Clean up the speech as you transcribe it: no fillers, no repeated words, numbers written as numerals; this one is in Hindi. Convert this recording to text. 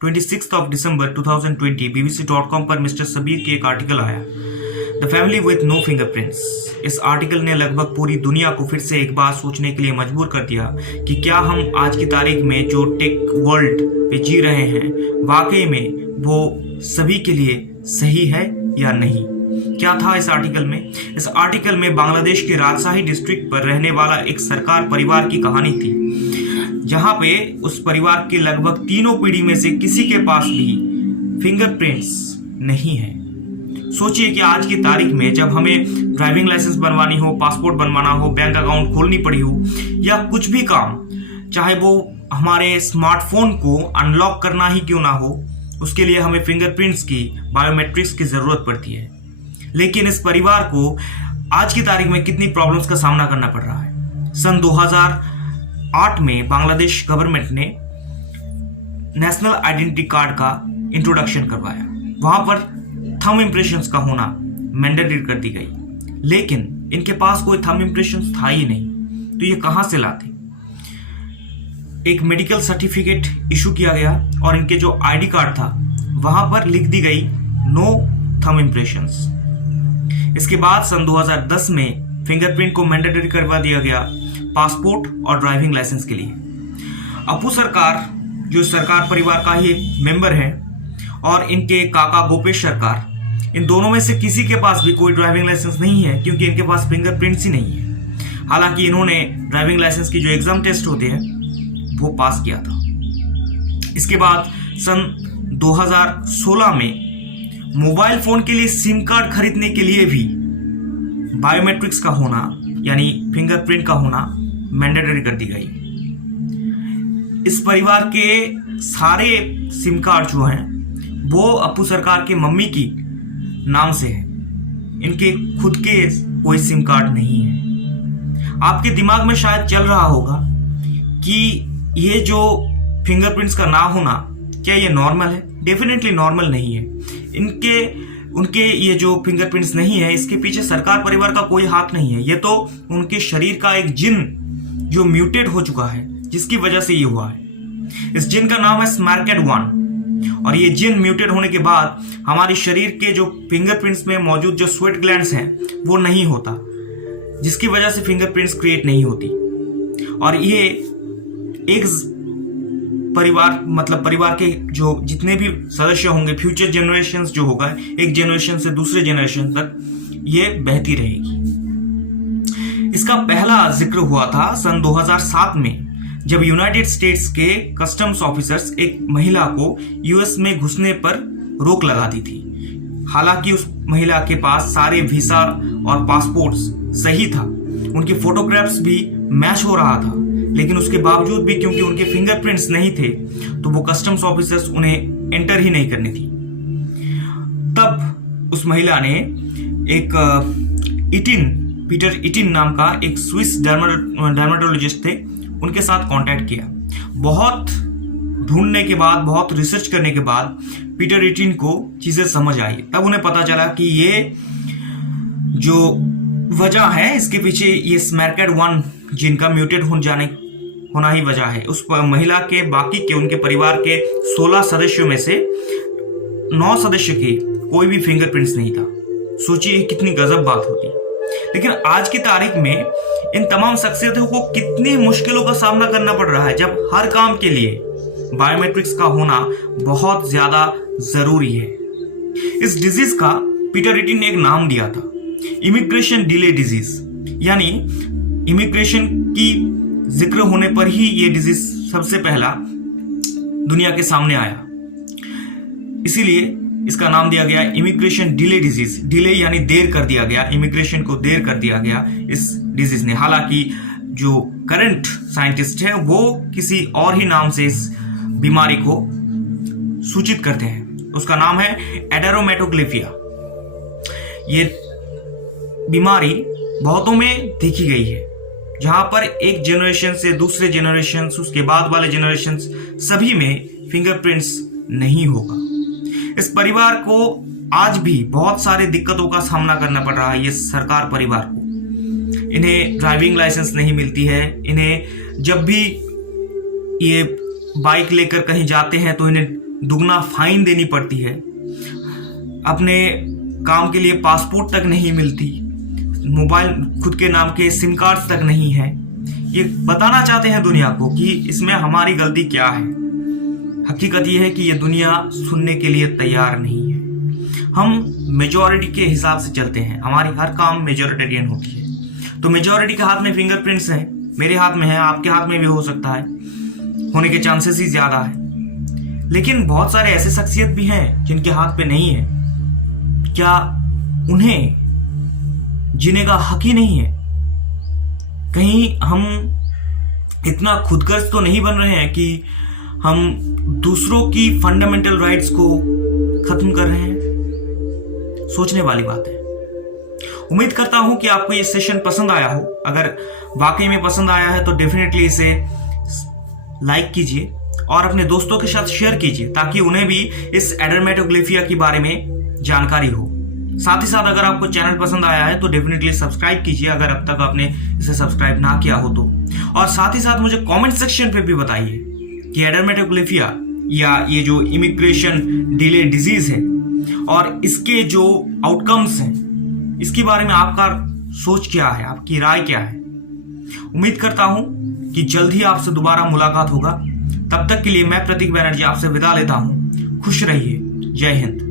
26 दिसंबर 2020 BBC.com पर मिस्टर सबीर की एक आर्टिकल आया, the family with no fingerprints. इस आर्टिकल ने लगभग पूरी दुनिया को फिर से एक बार सोचने के लिए मजबूर कर दिया कि क्या हम आज की तारीख में जो टेक वर्ल्ड पे जी रहे हैं वाकई में वो सभी के लिए सही है या नहीं। क्या था इस आर्टिकल में? इस आर्टिकल में बांग्लादेश के राजशाही डिस्ट्रिक्ट पर रहने वाला एक सरकार परिवार की कहानी थी, जहां पे उस परिवार के लगभग तीनों पीढ़ी में से किसी के पास भी फिंगरप्रिंट्स नहीं है। सोचिए कि आज की तारीख में जब हमें ड्राइविंग लाइसेंस बनवानी हो, पासपोर्ट बनवाना हो, बैंक अकाउंट खोलनी पड़ी हो या कुछ भी काम, चाहे वो हमारे स्मार्टफोन को अनलॉक करना ही क्यों ना हो, उसके लिए हमें फिंगरप्रिंट्स की, बायोमेट्रिक्स की जरूरत पड़ती है। लेकिन इस परिवार को आज की तारीख में कितनी प्रॉब्लम्स का सामना करना पड़ रहा है। सन 2008 में बांग्लादेश गवर्नमेंट ने नेशनल आइडेंटिटी कार्ड का इंट्रोडक्शन करवाया। वहां पर थंब इंप्रेशंस का होना मैंडेटरी कर दी गई, लेकिन इनके पास कोई थंब इंप्रेशंस था ही नहीं, तो ये कहां से लाते? एक मेडिकल सर्टिफिकेट इशू किया गया और इनके जो आईडी कार्ड था वहां पर लिख दी गई नो थंब इंप्रेशंस। इसके बाद सन 2010 में फिंगरप्रिंट को मैंडेटरी करवा दिया गया पासपोर्ट और ड्राइविंग लाइसेंस के लिए। अपू सरकार जो सरकार परिवार का ही मेंबर है और इनके काका गोपेश सरकार, इन दोनों में से किसी के पास भी कोई ड्राइविंग लाइसेंस नहीं है, क्योंकि इनके पास फिंगरप्रिंट्स ही नहीं है। हालांकि इन्होंने ड्राइविंग लाइसेंस की जो एग्जाम टेस्ट होते हैं वो पास किया था। इसके बाद सन 2016 में मोबाइल फोन के लिए सिम कार्ड खरीदने के लिए भी बायोमेट्रिक्स का होना यानी फिंगरप्रिंट का होना मैंडेटरी कर दी गई। इस परिवार के सारे सिम कार्ड जो हैं वो अपू सरकार के मम्मी की नाम से है, इनके खुद के कोई सिम कार्ड नहीं है। आपके दिमाग में शायद चल रहा होगा कि ये जो फिंगरप्रिंट्स का ना होना, क्या ये नॉर्मल है? डेफिनेटली नॉर्मल नहीं है। उनके ये जो फिंगरप्रिंट्स नहीं है, इसके पीछे सरकार परिवार का कोई हाथ नहीं है। ये तो उनके शरीर का एक जिन जो म्यूटेट हो चुका है, जिसकी वजह से ये हुआ है। इस जिन का नाम है SMARCAD1 और ये जिन म्यूटेट होने के बाद हमारे शरीर के जो फिंगरप्रिंट्स में मौजूद जो स्वेट ग्लैंड्स हैं वो नहीं होता, जिसकी वजह से फिंगरप्रिंट्स क्रिएट नहीं होती। और ये एक परिवार के जो जितने भी सदस्य होंगे, फ्यूचर जनरेशंस जो होगा, एक जनरेशन से दूसरे जनरेशन तक ये बहती रहेगी। इसका पहला जिक्र हुआ था सन 2007 में, जब यूनाइटेड स्टेट्स के कस्टम्स ऑफिसर्स एक महिला को यूएस में घुसने पर रोक लगा दी थी। हालांकि उस महिला के पास सारे वीजा और पासपोर्ट्स सही था, उनके फोटोग्राफ्स भी मैच हो रहा था, लेकिन उसके बावजूद भी क्योंकि उनके फिंगरप्रिंट्स नहीं थे तो वो कस्टम्स ऑफिसर्स उन्हें एंटर ही नहीं करने थी। तब उस महिला ने एक पीटर इटिन नाम का एक स्विस डर्मेटोलॉजिस्ट थे, उनके साथ कांटेक्ट किया। बहुत ढूंढने के बाद, बहुत रिसर्च करने के बाद पीटर इटिन को चीजें समझ आई। तब उन्हें पता चला कि ये जो वजह है, इसके पीछे ये SMARCAD1 जिनका म्यूटेट होना ही वजह है। उस महिला के बाकी के उनके परिवार के 16 सदस्यों में से 9 सदस्य के कोई भी फिंगरप्रिंट्स नहीं था। सोचिए कितनी गजब बात होती। लेकिन आज की तारीख में इन तमाम शख्सियतों को कितनी मुश्किलों का सामना करना पड़ रहा है, जब हर काम के लिए बायोमेट्रिक्स का होना बहुत ज्यादा जरूरी है। इस डिजीज का पीटर इटिन ने एक नाम दिया था, इमिग्रेशन डिले डिजीज। यानी इमिग्रेशन की जिक्र होने पर ही ये डिजीज सबसे पहला दुनिया के सामने आया, इसीलिए इसका नाम दिया गया इमिग्रेशन डिले डिजीज। डिले यानी देर कर दिया गया, इमिग्रेशन को देर कर दिया गया इस डिजीज ने। हालांकि जो करंट साइंटिस्ट है वो किसी और ही नाम से इस बीमारी को सूचित करते हैं, उसका नाम है एडेरोमेटोग्लिफिया। ये बीमारी बहुतों में देखी गई है, जहां पर एक जनरेशन से दूसरे जनरेशन, उसके बाद वाले जनरेशन सभी में फिंगरप्रिंट्स नहीं होगा। इस परिवार को आज भी बहुत सारे दिक्कतों का सामना करना पड़ रहा है। ये सरकार परिवार को, इन्हें ड्राइविंग लाइसेंस नहीं मिलती है। इन्हें जब भी ये बाइक लेकर कहीं जाते हैं तो इन्हें दुगना फाइन देनी पड़ती है, अपने काम के लिए पासपोर्ट तक नहीं मिलती, मोबाइल खुद के नाम के सिम कार्ड्स तक नहीं है। ये बताना चाहते हैं दुनिया को कि इसमें हमारी गलती क्या है। हकीकत ये है कि ये दुनिया सुनने के लिए तैयार नहीं है। हम मेजॉरिटी के हिसाब से चलते हैं, हमारी हर काम मेजॉरिटेरियन होती है। तो मेजॉरिटी के हाथ में फिंगरप्रिंट्स हैं, मेरे हाथ में है, आपके हाथ में भी हो सकता है, होने के चांसेस ही ज्यादा है। लेकिन बहुत सारे ऐसे शख्सियत भी हैं जिनके हाथ पे नहीं है। क्या उन्हें जीने का हक ही नहीं है? कहीं हम इतना खुदगर्ज तो नहीं बन रहे हैं कि हम दूसरों की फंडामेंटल राइट्स को खत्म कर रहे हैं? सोचने वाली बात है। उम्मीद करता हूं कि आपको ये सेशन पसंद आया हो। अगर वाकई में पसंद आया है तो डेफिनेटली इसे लाइक कीजिए और अपने दोस्तों के साथ शेयर कीजिए ताकि उन्हें भी इस एडरमेटोग्लिफिया के बारे में जानकारी हो। साथ ही साथ अगर आपको चैनल पसंद आया है तो डेफिनेटली सब्सक्राइब कीजिए अगर अब तक आपने इसे सब्सक्राइब ना किया हो तो। और साथ ही साथ मुझे कमेंट सेक्शन पे भी बताइए कि एडरमेटोग्लिफिया या ये जो इमिग्रेशन डिले डिजीज है और इसके जो आउटकम्स हैं, इसके बारे में आपका सोच क्या है, आपकी राय क्या है। उम्मीद करता हूं कि जल्द ही आपसे दोबारा मुलाकात होगा। तब तक के लिए मैं प्रतीक बैनर्जी आपसे विदा लेता हूं। खुश रहिए। जय हिंद।